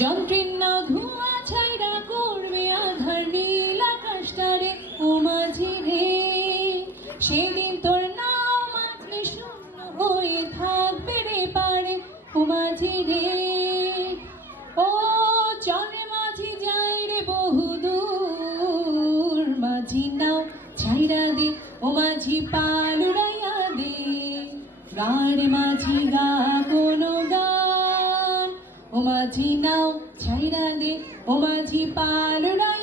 যন্ত্রের না ধোঁয়া ছাইরা করবে আধার নীল আকাশটারে ও মাঝি রে, সেদিন তোর নাম মাঝে শূন্য হয়ে থাকবে রে পারে ও মাঝি রে। ও চলে মাঝি যাই রে বহুদূর, মাঝি নাও ছাইরা দে ও মাঝি পাল উড়াইয়া দে, গাড়ে মাঝি গা কোনো গান, ও মাঝি নাও ছাইরা দে ও মাঝি পাল উড়াইয়া